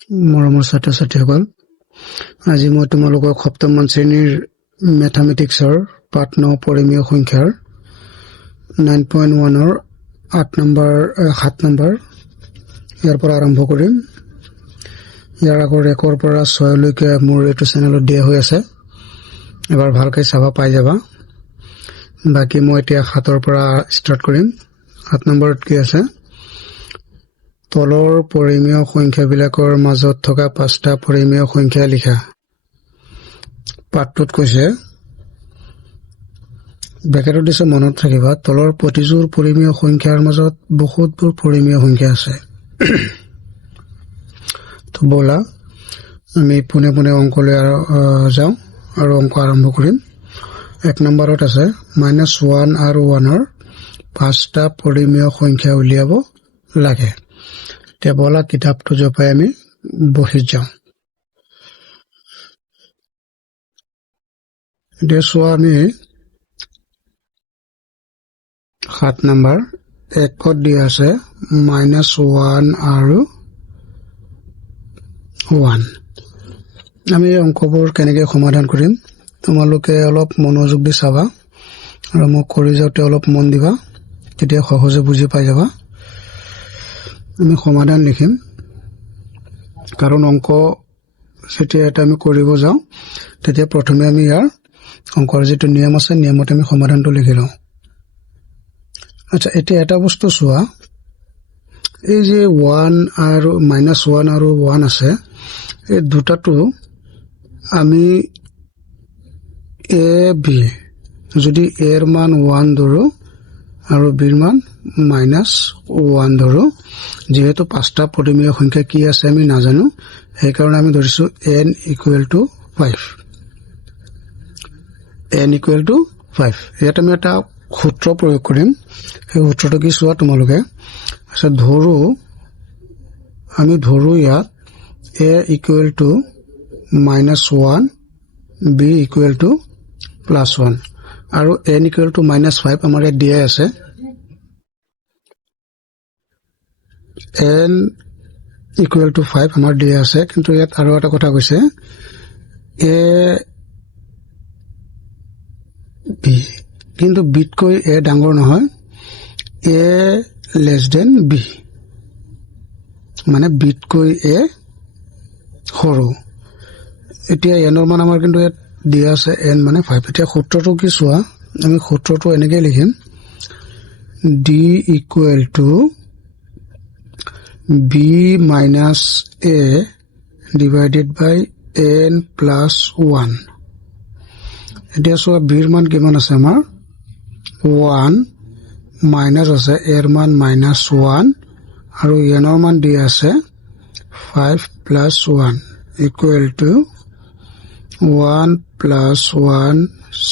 মৰমৰ ছাত্ৰ-ছাত্ৰীসকল, আজি মই তোমালোকক সপ্তমমান শ্ৰেণীৰ মেথামেটিক্সৰ পাঠ 9 পৰিমেয় সংখ্যাৰ 9.1 ৰ 7 নম্বৰ ইয়াৰ পৰা আৰম্ভ কৰিম। ইয়াৰ আগৰ 1 ৰ পৰা 6 লৈকে মোৰ এইটো চেনেলত দিয়া হৈ আছে, এবাৰ ভালকৈ চাবা পাই যাবা। বাকি মই এতিয়া 7 ৰ পৰা ষ্টাৰ্ট কৰিম। 7 নম্বৰত কি আছে, তলৰ পৰিমেয় সংখ্যাবিলাকৰ মাজত থকা 5টা পৰিমেয় সংখ্যা লিখা। পাঠটোত কৈছে, ব্ৰেকেটত দিছে মনত ৰাখিবা, তলৰ প্ৰতিযোৰ পৰিমেয় সংখ্যাৰ মাজত বহুতবোৰ পৰিমেয় সংখ্যা আছে। তো বলা আমি পুনে পুনে অংকলৈ যাওঁ আৰু অংক আৰম্ভ কৰিম। 1 নম্বৰত আছে -1 আৰু 1ৰ 5টা পৰিমেয় সংখ্যা উলিয়াব লাগে। এতিয়া বলা কিতাপটো জপাই আমি বহি যাওঁ। এতিয়া চোৱা, আমি 7 নম্বৰ 1ত দিয়া আছে -1 আৰু 1। আমি অংকবোৰ কেনেকৈ সমাধান কৰিম তোমালোকে অলপ মনোযোগ দি চাবা আৰু মোক কৰি যাওঁতে অলপ মন দিবা, তেতিয়া সহজে বুজি পাই যাবা। আমি সমাধান লিখিম, কাৰণ অংক যেতিয়া এটা আমি কৰিব যাওঁ তেতিয়া প্ৰথমে আমি ইয়াৰ অংকৰ যিটো নিয়ম আছে নিয়মত আমি সমাধানটো লিখি লওঁ। আচ্ছা, এতিয়া এটা বস্তু চোৱা, এই যে 1 আৰু -1 আৰু 1 আছে, এই দুটাটো আমি a b, যদি a ৰ মান 1 ধৰো আৰু b ৰ মান -1 ধৰো, যেহেতু 5টা পৰিমেয় সংখ্যা কি আছে আমি নাজানো, সেইকাৰণে আমি ধৰিছো n = 5। n = 5। ইয়াত আমি এটা সূত্ৰ প্ৰয়োগ কৰিম। সেই সূত্ৰটো কি চোৱা তোমালোকে। আচ্ছা, আমি ধৰো ইয়াত a = -1, b = +1 আৰু n = -5 আমাৰ ইয়াত দিয়া আছে। n = 5 আমাৰ দিয়া আছে, কিন্তু ইয়াত আৰু এটা কথা কৈছে, a b, কিন্তু বিতকৈ a ডাঙৰ নহয়, a b, মানে বিতকৈ a সৰু। এতিয়া n ৰ মান আমাৰ কিন্তু ইয়াত দিয়া আছে n মানে 5। এতিয়া সূত্ৰটো কি চোৱা, আমি সূত্ৰটো এনেকৈ লিখিম, d = b - a / n + 1। এতিয়া চোৱা, b ৰ মান কিমান আছে আমাৰ 1, মাইনাছ আছে a ৰ মান -1 আৰু n ৰ মান দিয়া আছে 5 + 1 = 1 + 1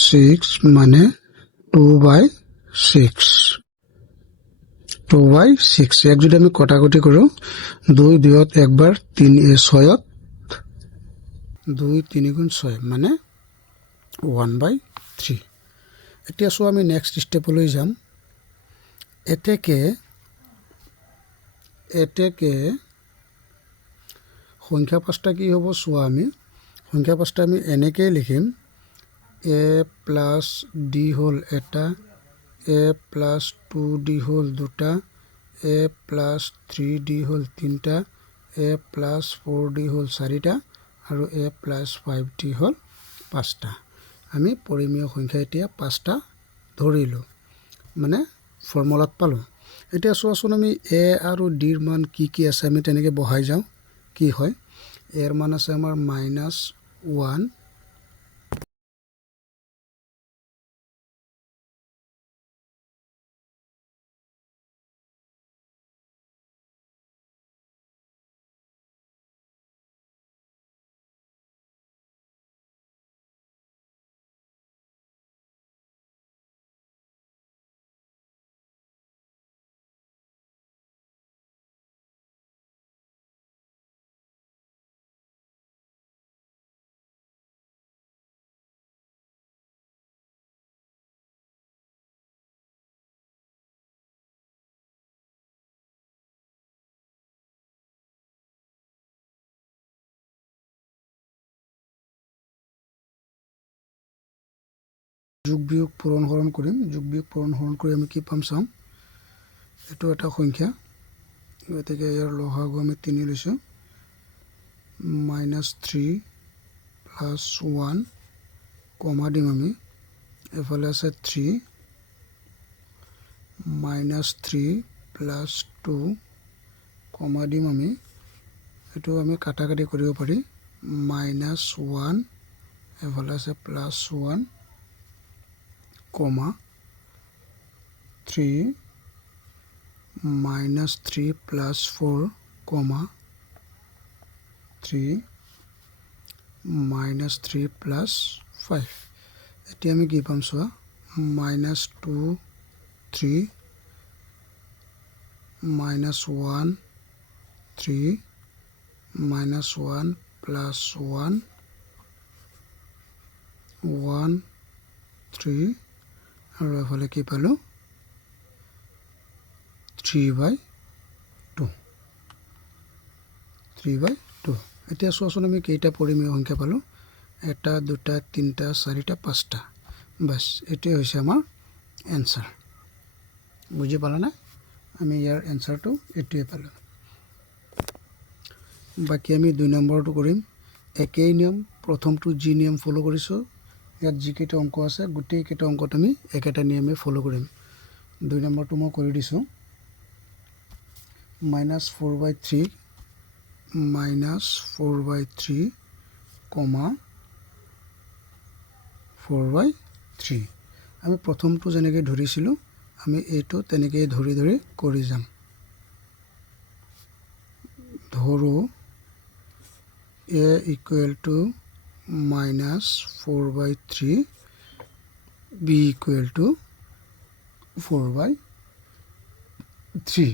6, মানে 2/6। 2/6। এক যদি আমি কটাকটি কৰো, 2 2ত একবাৰ 6ত 2 3 × 6 মানে 1/3। এতিয়া চোৱা, আমি নেক্সট ষ্টেপলৈ যাম। এতেকে সংখ্যা 5টা কি হ'ব চোৱা, আমি সংখ্যা 5টা আমি এনেকৈ লিখিম, a + d হ'ল এটা, a + 2d হ'ল দুটা, a + 3d হ'ল তিনিটা, a + 4d হ'ল 4টা আৰু a + 5d হ'ল 5টা। আমি পৰিমেয় সংখ্যা এতিয়া 5টা ধৰিলোঁ, মানে ফৰ্মুলাত পালোঁ। এতিয়া চোৱাচোন, আমি a আৰু d ৰ মান কি কি আছে আমি তেনেকৈ বহাই যাওঁ। কি হয়, a ৰ মান আছে আমাৰ -1, যোগ বিয়োগ পূৰণ হৰণ কৰিম যোগ বিয়োগ পূৰণ হৰণ কৰি আমি কি পাম চাম এইটো এটা সংখ্যা গতিকে ইয়াৰ লসাগু আমি 3 লৈছোঁ -3 + 1 কমা দিম আমি এফালে আছে 3 -3 + 2 কমা দিম আমি এইটো আমি কাটাকাটি কৰিব পাৰি -1 এফালে আছে +1 কমা 3 -3 + 4 কমা 3 -3 + 5 এতিয়া আমি কি পাম চোৱা -2 3 -1 3 -1 + 1 1 3 আৰু এফালে কি পালোঁ 3/2 3/2 এতিয়া চোৱাচোন আমি কেইটা পৰিমেয় সংখ্যা পালোঁ 1 2 3 4 5টা বাস এটাই হৈছে আমাৰ এনসাৰ বুজি পালানে আমি ইয়াৰ এনসাৰটো এটাই পালোঁ বাকি আমি 2 নম্বৰটো কৰিম একেই নিয়ম প্ৰথমটো যি নিয়ম ফলো কৰিছো ইয়াত যি কেইটা অংক আছে গোটেই কেইটা অংকত আমি একেটা নিয়মে ফলো কৰিম 2 নম্বৰটো মই কৰি দিছো -4/3 কমা 4/3 আমি প্ৰথমটো যেনেকৈ ধৰিছিলো আমি এইটো তেনেকৈ ধৰি কৰি যাম ধৰো a = -4/3 b = 4/3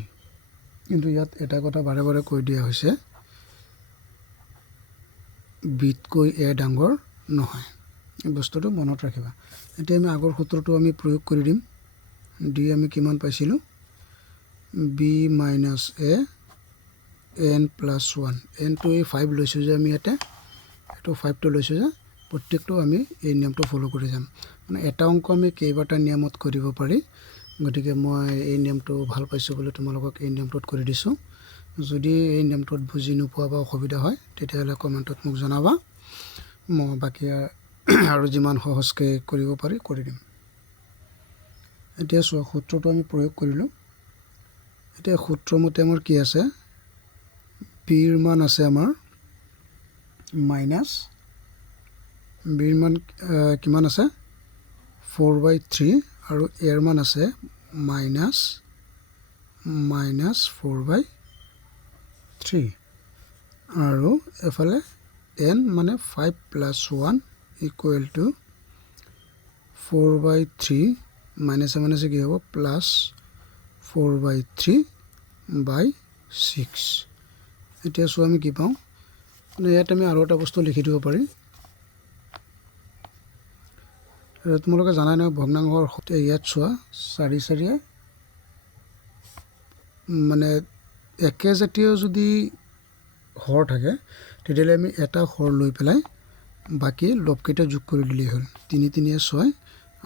কিন্তু ইয়াত এটা কথা বাৰে বাৰে কৈ দিয়া হৈছে বিতকৈ a ডাঙৰ নহয় এই বস্তুটো মনত ৰাখিবা এতিয়া আমি আগৰ সূত্ৰটো আমি প্ৰয়োগ কৰি দিম d আমি কিমান পাইছিলো b - a n + 1 n টো এই 5 লৈছো যে আমি এটা এটো 5 টো লৈছো যে প্ৰত্যেকটো আমি এই নিয়মটো ফলো কৰি যাম মানে এটা অংক আমি কেইবাটা নিয়মত কৰিব পাৰি গতিকে মই এই নিয়মটো ভাল পাইছো বুলি তোমালোকক এই নিয়মটোত কৰি দিছো যদি এই নিয়মটোত বুজি নোপোৱা বা অসুবিধা হয় তেতিয়াহলে কমেন্টত মোক জনাবা মই বাকি আৰু যিমান সহজকৈ কৰিব পাৰি কৰি দিম এতিয়া সূত্ৰটো আমি প্ৰয়োগ কৰিলো এতিয়া সূত্ৰমতে আমাৰ কি আছে b ৰ মান আছে আমাৰ b ৰ মান কিমান আছে 4/3 আৰু a ৰ মান আছে -4/3 আৰু এফালে n মানে 5 + 1 = 4/3 মাইনাস মাইনাস কি হ'ব +4/3/6 এতিয়া সো আমি কি পাওঁ মানে ইয়াত আমি আৰু এটা বস্তু লিখি দিব পাৰি তোমালোকে জানাই ন ভগ্নাংশৰ সতে ইয়াত চোৱা 4 4 মানে একে জাতীয় যদি হৰ থাকে তেতিয়ালে আমি এটা হৰ লৈ পেলাই বাকি লবকেইটা যোগ কৰি দিলেই হ'ল 3 3 6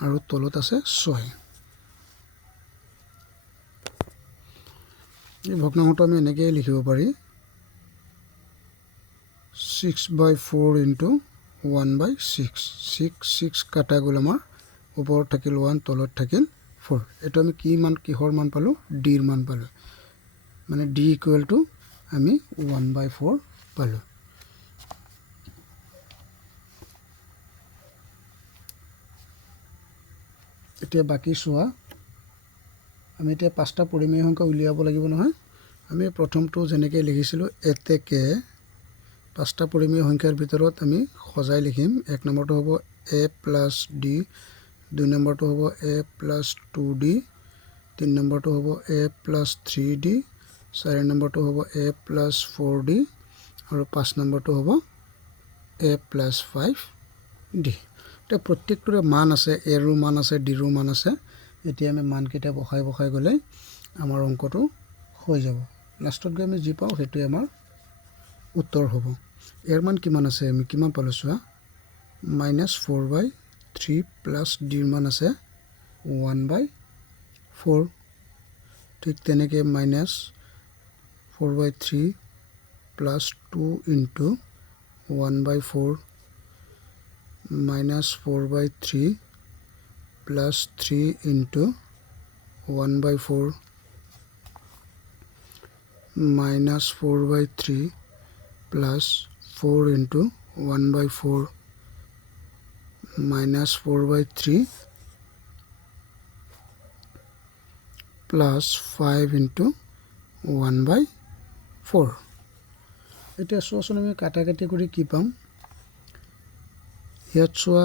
আৰু তলত আছে 6 এই ভগ্নাংশটো আমি এনেকৈ লিখিব পাৰি 6/4 * 1/6 6 কাটা গ'ল আমাৰ ওপৰত থাকিল 1 তলত থাকিল 4 এটো আমি কি মান কিহৰ মান পালো d ৰ মান পালো মানে d = আমি 1/4 পালো এতিয়া বাকি সোৱা আমি এতিয়া পাঁচটা পৰিমেয় সংখ্যা উলিয়াব লাগিব নহয় আমি প্ৰথমটো যেনেকৈ লিখিছিলো এতেকে পাঁচটা পৰিমেয় সংখ্যাৰ ভিতৰত আমি সজাই লিখিম এক নম্বৰটো হ'ব a + d দুই নম্বৰটো হ'ব a + 2d তিন নম্বৰটো হ'ব a + 3d চাৰি নম্বৰটো হ'ব a + 4d আৰু পাঁচ নম্বৰটো হ'ব a + 5d এটা প্ৰত্যেকটোৰে মান আছে a ৰ মান আছে d ৰ মান আছে এতিয়া আমি মান কেইটা বহাই গলে আমাৰ অংকটো হৈ যাব লাষ্টত গৈ আমি যি পাও হেতু আমাৰ উত্তৰ হ'ব এৰ মান কিমান আছে আমি কিমান পালো চোৱা -4/3 3 প্লাছ ডিৰ মান আছে 1/4 ঠিক তেনেকৈ minus 4/3 plus 2 into 1/4 minus 4/3 plus 3 into 1/4 minus 4/3 plus 4 into 1/4 minus 4/3 plus 5 into 1/4 এতিয়া চোৱাচোন আমি কাটাকাটি কৰি কি পাম ইয়াত চোৱা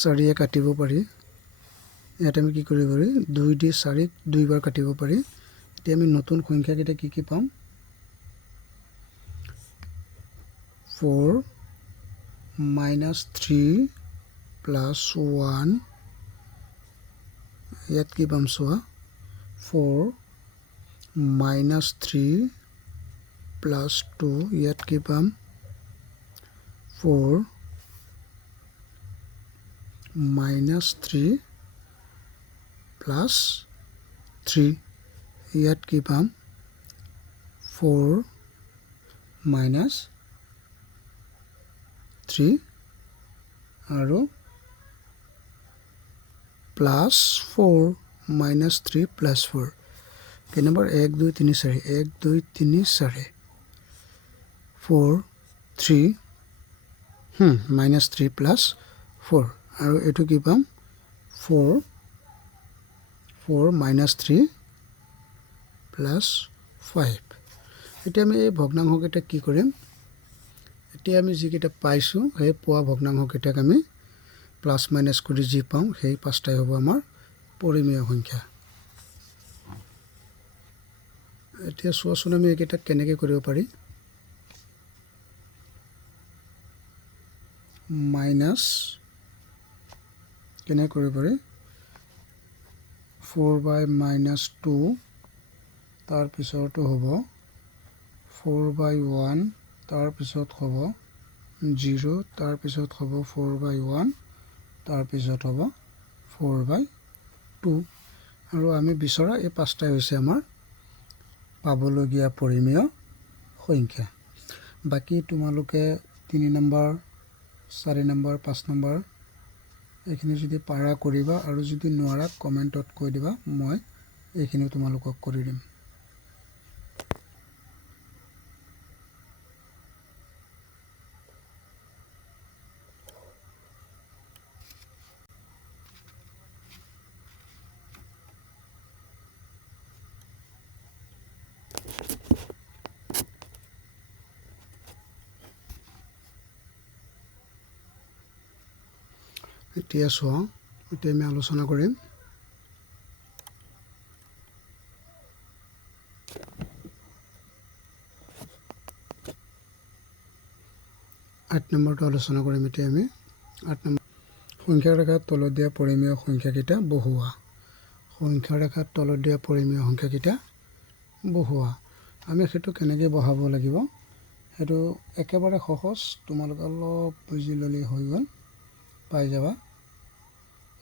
4 কাটিব পাৰি ইয়াত আমি কি কৰিব পাৰি 2 দি 4ক 2 বাৰ কাটিব পাৰি এতিয়া আমি নতুন সংখ্যাকেইটা কি পাম 4 মাইনাছ 3 প্লাছ 1 ইয়াত কি পাম চোৱা 4 মাইনাছ 3 প্লাছ 2 ইয়াত কি পাম 4 মাইনাছ 3 প্লাছ 3 ইয়াত কি পাম 4 মাইনাছ 3 আৰু প্লাছ 4 মাইনাছ 3 প্লাছ 4 কেই নম্বৰ 1 2 3 4 1 2 3 4 4 3 মাইনাছ 3 প্লাছ 4 আৰু এইটো কি পাম 4 মাইনাছ 3 প্লাছ 5 এতিয়া আমি এই ভগ্নাংশকেইটা কি কৰিম এতিয়া আমি যিকেইটা পাইছোঁ সেই পোৱা ভগ্নাংশকেইটাক আমি প্লাছ মাইনাছ কৰি যি পাওঁ সেই পাঁচটাই হ'ব আমাৰ পৰিমেয় সংখ্যা এতিয়া চোৱাচোন আমি এইকেইটা কেনেকৈ কৰিব পাৰি মাইনাছ কেনেকৈ কৰিব পাৰি 4/-2 তাৰপিছতো হ'ব 4/1 তাৰপিছত হ'ব 0 তাৰপিছত হ'ব 4/1 তাৰপিছত হ'ব 4/2 আৰু আমি বিচৰা এই পাঁচটাই হৈছে আমাৰ পাবলগীয়া পৰিমেয় সংখ্যা বাকী তোমালোকে 3 নম্বৰ 4 নম্বৰ 5 নম্বৰ এইখিনি যদি পাৰা কৰিবা আৰু যদি নোৱাৰা কমেণ্টত কৈ দিবা মই এইখিনি তোমালোকক কৰি দিম এতিয়া চোৱা এতিয়া আমি আলোচনা কৰিম 8 নম্বৰটো আলোচনা কৰিম এতিয়া আমি 8 নম্বৰ সংখ্যা ৰেখাৰ তলত দিয়া পৰিমেয় সংখ্যাকেইটা বহুৱা সংখ্যা ৰেখাৰ তলত দিয়া পৰিমেয় সংখ্যাকেইটা বহুৱা আমি সেইটো কেনেকৈ বহাব লাগিব সেইটো একেবাৰে সহজ তোমালোকে অলপ বুজি ল'লেই হৈ গ'ল পাই যাবা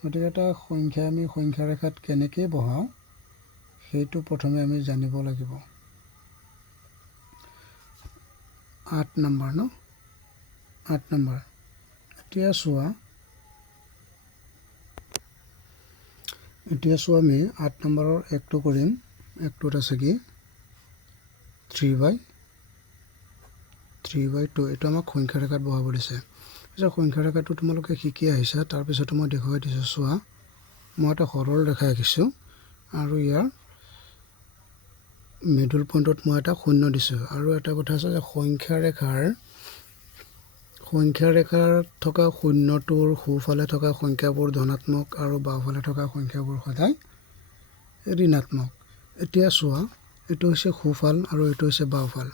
গতিকে এটা সংখ্যা আমি সংখ্যা ৰেখাত কেনেকৈ বহাওঁ সেইটো প্ৰথমে আমি জানিব লাগিব 8 নম্বৰ ন 8 নম্বৰ এতিয়া চোৱা আমি 8 নম্বৰৰ একটো কৰিম একটোত আছে কি 3/2 এইটো আমাক সংখ্যা ৰেখাত বহাব দিছে এতিয়া সংখ্যা ৰেখাটো তোমালোকে শিকি আহিছা তাৰপিছতো মই দেখুৱাই দিছোঁ চোৱা মই এটা সৰল ৰেখা আঁকিছোঁ আৰু ইয়াৰ মিডল পইণ্টত মই এটা শূন্য দিছোঁ আৰু এটা কথা আছে যে সংখ্যা ৰেখাৰ থকা শূন্যটোৰ সোঁফালে থকা সংখ্যাবোৰ ধনাত্মক আৰু বাওঁফালে থকা সংখ্যাবোৰ সদায় ঋণাত্মক এতিয়া চোৱা এইটো হৈছে সোঁফাল আৰু এইটো হৈছে বাওঁফাল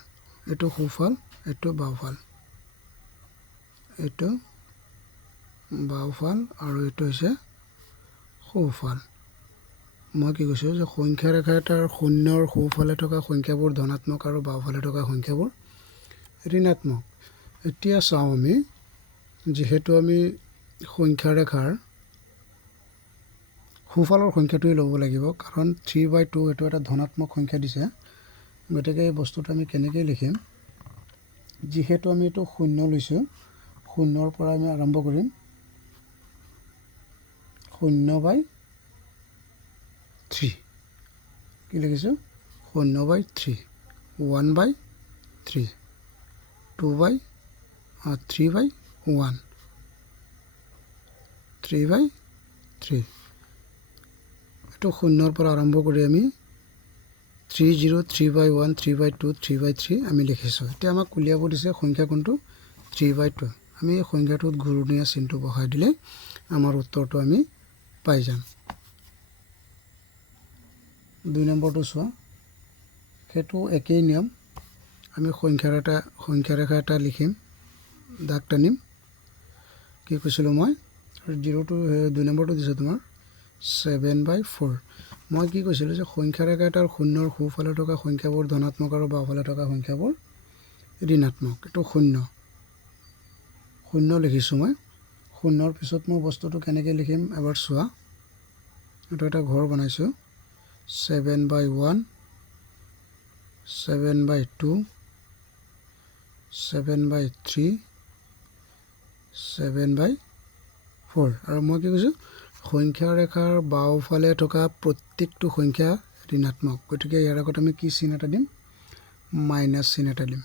এইটো সোঁফাল এইটো বাওঁফাল এইটো বাওঁফাল আৰু এইটো হৈছে সোঁফাল মই কি কৈছোঁ যে সংখ্যা ৰেখা এটাৰ শূন্যৰ সোঁফালে থকা সংখ্যাবোৰ ধনাত্মক আৰু বাওঁফালে থকা সংখ্যাবোৰ ঋণাত্মক এতিয়া চাওঁ আমি যিহেতু আমি সংখ্যা ৰেখাৰ সোঁফালৰ সংখ্যাটোৱে ল'ব লাগিব, কাৰণ 3/2 এইটো এটা ধনাত্মক সংখ্যা দিছে। গতিকে এই বস্তুটো আমি কেনেকৈ লিখিম, যিহেতু আমি এইটো 0 লৈছোঁ, 0ৰ পৰা আমি আৰম্ভ কৰিম। 0/3 কি লিখিছোঁ, 0/3, 1/3, 3/1, 3/3। এইটো 0ৰ পৰা আৰম্ভ কৰি আমি 30, 3/1, 3/2, 3/3 আমি লিখিছোঁ। এতিয়া আমাক উলিয়াব দিছে সংখ্যা কোনটো, 3/2। আমি এই সংখ্যাটোত ঘূৰণীয়া চিনটো বহাই দিলে আমাৰ উত্তৰটো আমি পাই যাম। 2 নম্বৰটো চোৱা, সেইটো একেই নিয়ম। আমি সংখ্যা ৰেখা এটা লিখিম, দাগ টানিম। কি কৈছিলোঁ মই, 2 নম্বৰটো দিছোঁ তোমাৰ 7/4। মই কি কৈছিলোঁ যে সংখ্যা ৰেখা এটাৰ 0ৰ সোঁফালে থকা সংখ্যাবোৰ ধনাত্মক আৰু বাওঁফালে থকা সংখ্যাবোৰ ঋণাত্মক। এইটো 0 লিখিছোঁ মই। 0ৰ পিছত মই বস্তুটো কেনেকৈ লিখিম এবাৰ চোৱা। এইটো এটা ঘৰ বনাইছোঁ, 7/1, 7/2, 7/3, 7/4। আৰু মই কি কৈছোঁ, সংখ্যা ৰেখাৰ বাওঁফালে থকা প্ৰত্যেকটো সংখ্যা ঋণাত্মক। গতিকে ইয়াৰ আগত আমি কি চিন এটা দিম, মাইনাছ চিন এটা দিম,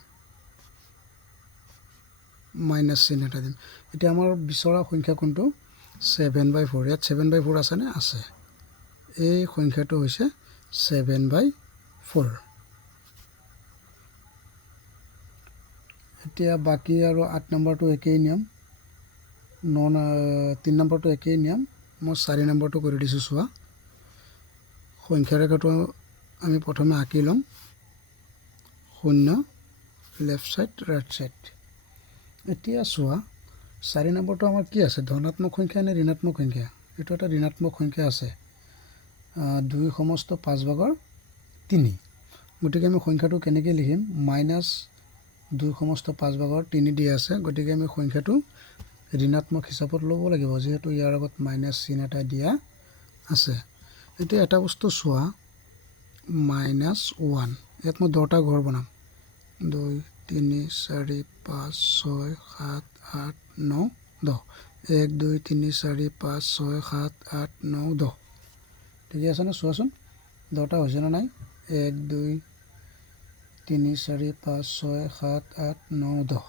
মাইনাছ চিন এটা দিম। এতিয়া আমাৰ বিচৰা সংখ্যা কোনটো, 7/4। ইয়াত 7/4 আছেনে, আছে। এই সংখ্যাটো হৈছে 7/4। এতিয়া বাকী আৰু 8 নম্বৰটো একেই নিয়ম, 3 নম্বৰটো একেই নিয়ম। মই 4 নম্বৰটো কৰি দিছোঁ চোৱা। সংখ্যা ৰেখাটো আমি প্ৰথমে আঁকি ল'ম, 0 লেফ্ট ছাইড ৰাইট ছাইড। এতিয়া চোৱা 4 নম্বৰটো আমাৰ কি আছে, ধনাত্মক সংখ্যা নে ঋণাত্মক সংখ্যা। এইটো এটা ঋণাত্মক সংখ্যা আছে, 2/5/3। গতিকে আমি সংখ্যাটো কেনেকৈ লিখিম, -2/5/3 দিয়া আছে। গতিকে আমি সংখ্যাটো ঋণাত্মক হিচাপত ল'ব লাগিব, যিহেতু ইয়াৰ আগত মাইনাছ চিন এটা দিয়া আছে। এতিয়া এটা বস্তু চোৱা, -1। ইয়াত মই 10টা ঘৰ বনাম, 2, 3, 4, 5, 6, 7, 8, 9, 10। 1, 2, 3, 4, 5, 6, 7, 8, 9, 10। ঠিকে আছেনে, চোৱাচোন 10টা হৈছেনে নাই। 1, 2, 3, 4, 5, 6, 7, 8, 9, 10।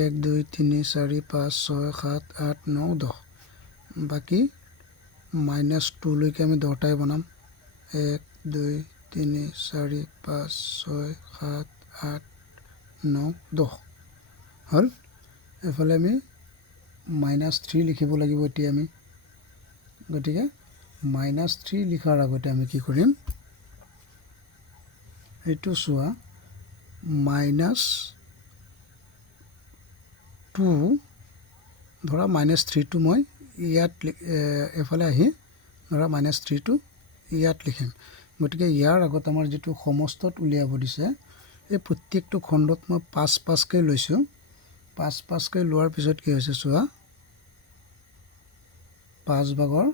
1, 2, 3, 4, 5, 6, 7, 8, 9, 10। বাকী -2 লৈকে আমি 10টাই বনাম, 1, 2, 3, 4, 5, 6, 7, 8, 9, 10 হ'ল। এফালে আমি -3 লিখিব লাগিব এতিয়া আমি। গতিকে -3 লিখাৰ আগতে আমি কি কৰিম, এইটো চোৱা, -2 ধৰা, -3টো মই ইয়াত এফালে আহি ধৰা -3টো ইয়াত লিখিম। গতিকে ইয়াৰ আগত আমাৰ যিটো সমষ্টত উলিয়াব দিছে, এই প্ৰত্যেকটো খণ্ডত মই 5-5কৈ লৈছোঁ। 5-5কৈ লোৱাৰ পিছত কি হৈছে চোৱা, 5/1,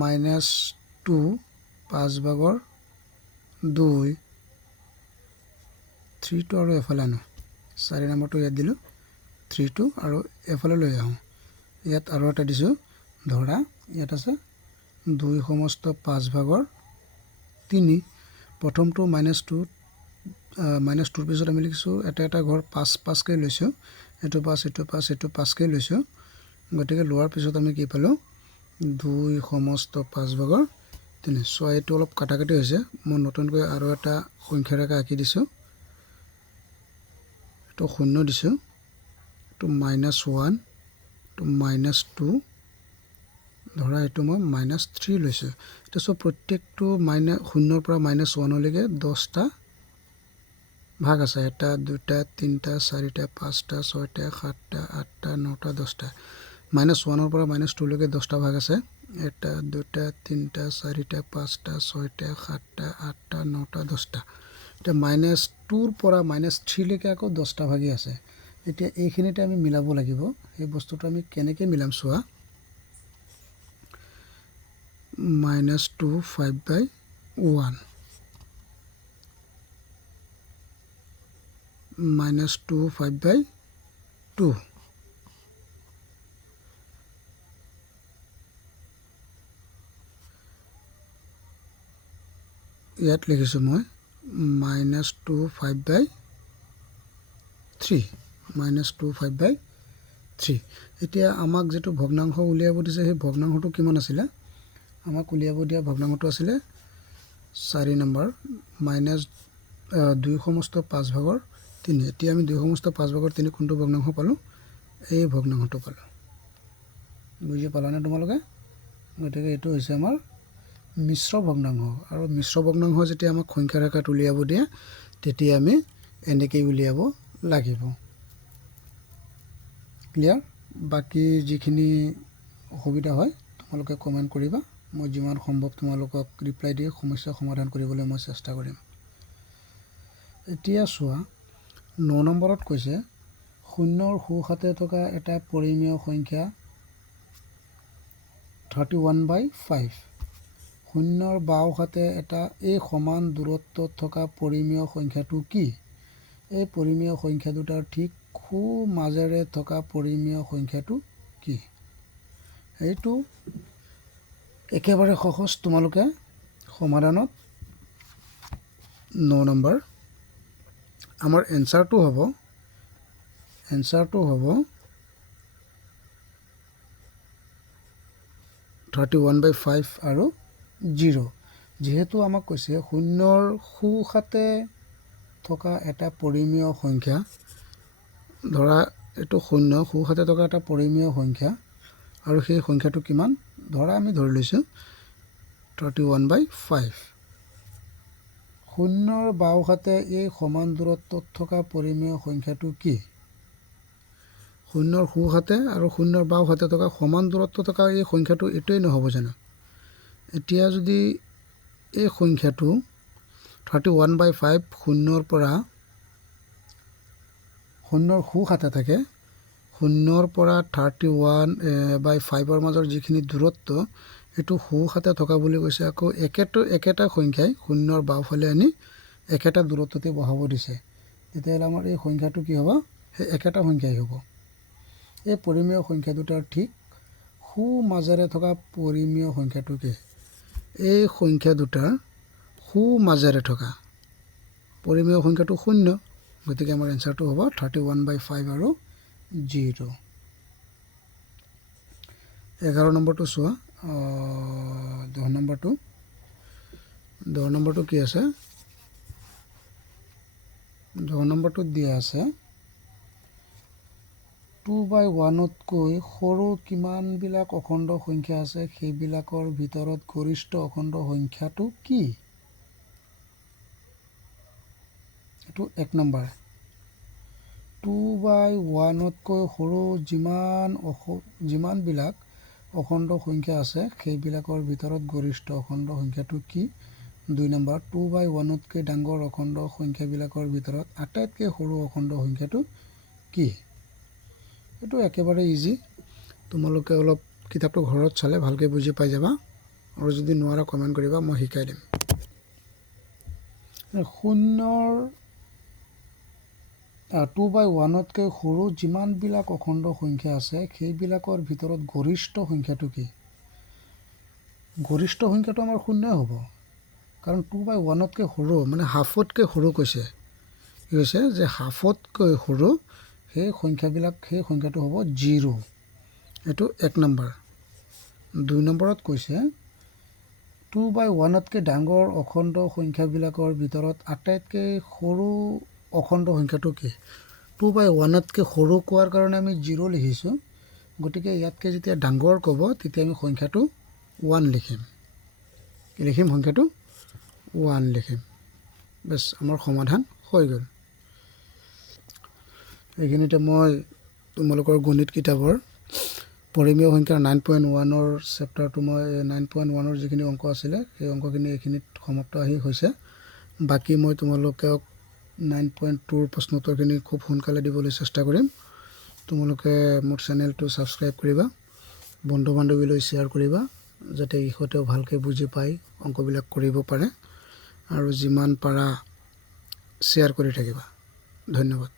-2, 5/2, 3টো আৰু এফালে আনো, 4 নম্বৰটো ইয়াত দিলোঁ, 3টো আৰু এফালে লৈ আহোঁ। ইয়াত আৰু এটা দিছোঁ, ধৰা ইয়াত আছে 2/5/3। প্ৰথমটো -2ৰ পিছত আমি লিখিছোঁ এটা ঘৰ 5-5কৈ লৈছোঁ, এইটো 5, এইটো 5, এইটো 5কৈ লৈছোঁ। গতিকে লোৱাৰ পিছত আমি কি পালোঁ, 2/5/3। চোৱা, এইটো অলপ কাটাকাটি হৈছে। মই নতুনকৈ আৰু এটা সংখ্যা ৰেখা আঁকি দিছোঁ। এইটো 0 দিছোঁ, এইটো -1, এইটো -2, ধৰা এইটো মই -3 লৈছোঁ। এতিয়া চব প্ৰত্যেকটো 0ৰ পৰা -1লৈকে 10টা ভাগ আছে, 1, 2, 3, 4, 5, 6, 7, 8, 9, 10টা। -1ৰ পৰা -2লৈকে 10টা ভাগ আছে, 1, 2, 3, 4, 5, 6, 7, 8, 9, 10টা। এতিয়া -2ৰ পৰা -3 লৈকে আকৌ 10টা ভাগি আছে। এতিয়া এইখিনিতে আমি মিলাব লাগিব। সেই বস্তুটো আমি কেনেকৈ মিলাম চোৱা। -2 5/1 -2 5/2 ইয়াত লিখিছোঁ মই -2 5/3 -2 5/3। এতিয়া আমাক যিটো ভগ্নাংশ উলিয়াব দিছে সেই ভগ্নাংশটো কিমান আছিলে? আমাক উলিয়াব দিয়া ভগ্নাংশটো আছিলে 4 নম্বৰ -2/5/3। এতিয়া আমি 2/5/3 কোনটো ভগ্নাংশ পালোঁ? এই ভগ্নাংশটো পালোঁ। বুজি পালানে তোমালোকে? গতিকে এইটো হৈছে আমাৰ মিশ্ৰ ভগ্নাংশ। আৰু মিশ্ৰ ভগ্নাংশ যেতিয়া আমাক সংখ্যা ৰেখাত উলিয়াব দিয়ে তেতিয়া আমি এনেকৈ উলিয়াব লাগিব। ক্লিয়াৰ? বাকী যিখিনি অসুবিধা হয় তোমালোকে কমেণ্ট কৰিবা। মই যিমান সম্ভৱ তোমালোকক ৰিপ্লাই দি সমস্যা সমাধান কৰিবলৈ মই চেষ্টা কৰিম। এতিয়া চোৱা 9 নম্বৰত কৈছে 0ৰ সোঁহাতে থকা এটা পৰিমেয় সংখ্যা 31/5। 0ৰ বাওঁহাতে এটা এই সমান দূৰত্বত থকা পৰিমেয় সংখ্যাটো কি? এই পৰিমেয় সংখ্যা দুটাৰ ঠিক সোঁ মাজেৰে থকা পৰিমেয় সংখ্যাটো কি? এইটো একেবাৰে সহজ। তোমালোকে সমাধানত 9 নম্বৰ আমাৰ এনচাৰটো হ'ব 31/5 আৰু 0। যিহেতু আমাক কৈছে 0ৰ সোঁহাতে থকা এটা পৰিমেয় সংখ্যা, ধৰা এইটো 0 সোঁহাতে থকা এটা পৰিমেয় সংখ্যা আৰু সেই সংখ্যাটো কিমান? ধৰা আমি ধৰি লৈছোঁ 31/5। 0ৰ বাওঁহাতে এই সমান দূৰত্বত থকা পৰিমেয় সংখ্যাটো কি? 0ৰ সোঁহাতে আৰু 0ৰ বাওঁহাতে থকা সমান দূৰত্ব থকা এই সংখ্যাটো এইটোৱেই নহ'ব জানো? এতিয়া যদি এই সংখ্যাটো 31/5 0ৰ পৰা 0ৰ সোঁহাতে থাকে, 0ৰ পৰা 31/5ৰ মাজৰ যিখিনি দূৰত্ব এইটো সোঁহাতে থকা বুলি কৈছে। আকৌ একেটা সংখ্যাই 0ৰ বাওঁফালে আনি একেটা দূৰত্বতে বহাব দিছে। তেতিয়াহ'লে আমাৰ এই সংখ্যাটো কি হ'ব? সেই একেটা সংখ্যাই হ'ব। এই পৰিমেয় সংখ্যা দুটাৰ ঠিক সোঁ মাজেৰে থকা পৰিমেয় সংখ্যাটো কি? এই সংখ্যা দুটাৰ সোঁ মাজেৰে থকা পৰিমেয় সংখ্যাটো 0। গতিকে আমাৰ এনচাৰটো হ'ব 31/5 আৰু 0। 11 নম্বৰটো চোৱা। 10 নম্বৰটো কি আছে? 10 নম্বৰটোত দিয়া আছে 2/1তকৈ সৰু কিমানবিলাক অখণ্ড সংখ্যা আছে সেইবিলাকৰ ভিতৰত গৰিষ্ঠ অখণ্ড সংখ্যাটো কি? এইটো 1 নম্বৰ। 2/1তকৈ সৰু যিমানবিলাক অখণ্ড সংখ্যা আছে সেইবিলাকৰ ভিতৰত গৰিষ্ঠ অখণ্ড সংখ্যাটো কি? 2 নম্বৰ। 2/1তকৈ ডাঙৰ অখণ্ড সংখ্যাবিলাকৰ ভিতৰত আটাইতকৈ সৰু অখণ্ড সংখ্যাটো কি? এইটো একেবাৰে ইজি। তোমালোকে অলপ কিতাপটো ঘৰত চালে ভালকৈ বুজি পাই যাবা। আৰু যদি নোৱাৰা কমেণ্ট কৰিবা, মই শিকাই দিম। 2/1তকৈ সৰু যিমানবিলাক অখণ্ড সংখ্যা আছে সেইবিলাকৰ ভিতৰত গৰিষ্ঠ সংখ্যাটো কি? গৰিষ্ঠ সংখ্যাটো আমাৰ 0 হ'ব। কাৰণ 2/1তকৈ সৰু মানে হাফতকৈ সৰু কৈছে। কি কৈছে যে হাফতকৈ সৰু সেই সংখ্যাটো হ'ব 0। এইটো 1 নম্বৰ। 2 নম্বৰত কৈছে 2/1তকৈ ডাঙৰ অখণ্ড সংখ্যাবিলাকৰ ভিতৰত আটাইতকৈ সৰু অখণ্ড সংখ্যাটো কি? 2/1তকৈ সৰু কোৱাৰ কাৰণে আমি 0 লিখিছোঁ। গতিকে ইয়াতকৈ যেতিয়া ডাঙৰ ক'ব তেতিয়া আমি সংখ্যাটো 1 লিখিম। কি লিখিম? সংখ্যাটো 1 লিখিম। বেছ, আমাৰ সমাধান হৈ গ'ল। এইখিনিতে মই তোমালোকৰ গণিত কিতাপৰ পৰিমেয় সংখ্যাৰ 9.1ৰ চেপ্টাৰটো মই 9.1ৰ যিখিনি অংক আছিলে সেই অংকখিনি এইখিনিত সমাপ্ত হৈছে। বাকী মই তোমালোকক 9.2ৰ প্ৰশ্নোত্তৰখিনি খুব সোনকালে দিবলৈ চেষ্টা কৰিম। তোমালোকে মোৰ চেনেলটো ছাবস্ক্ৰাইব কৰিবা, বন্ধু বান্ধৱীলৈ শ্বেয়াৰ কৰিবা, যাতে ইহঁতেও ভালকৈ বুজি পাই অংকবিলাক কৰিব পাৰে, আৰু যিমান পাৰা শ্বেয়াৰ কৰি থাকিবা। ধন্যবাদ।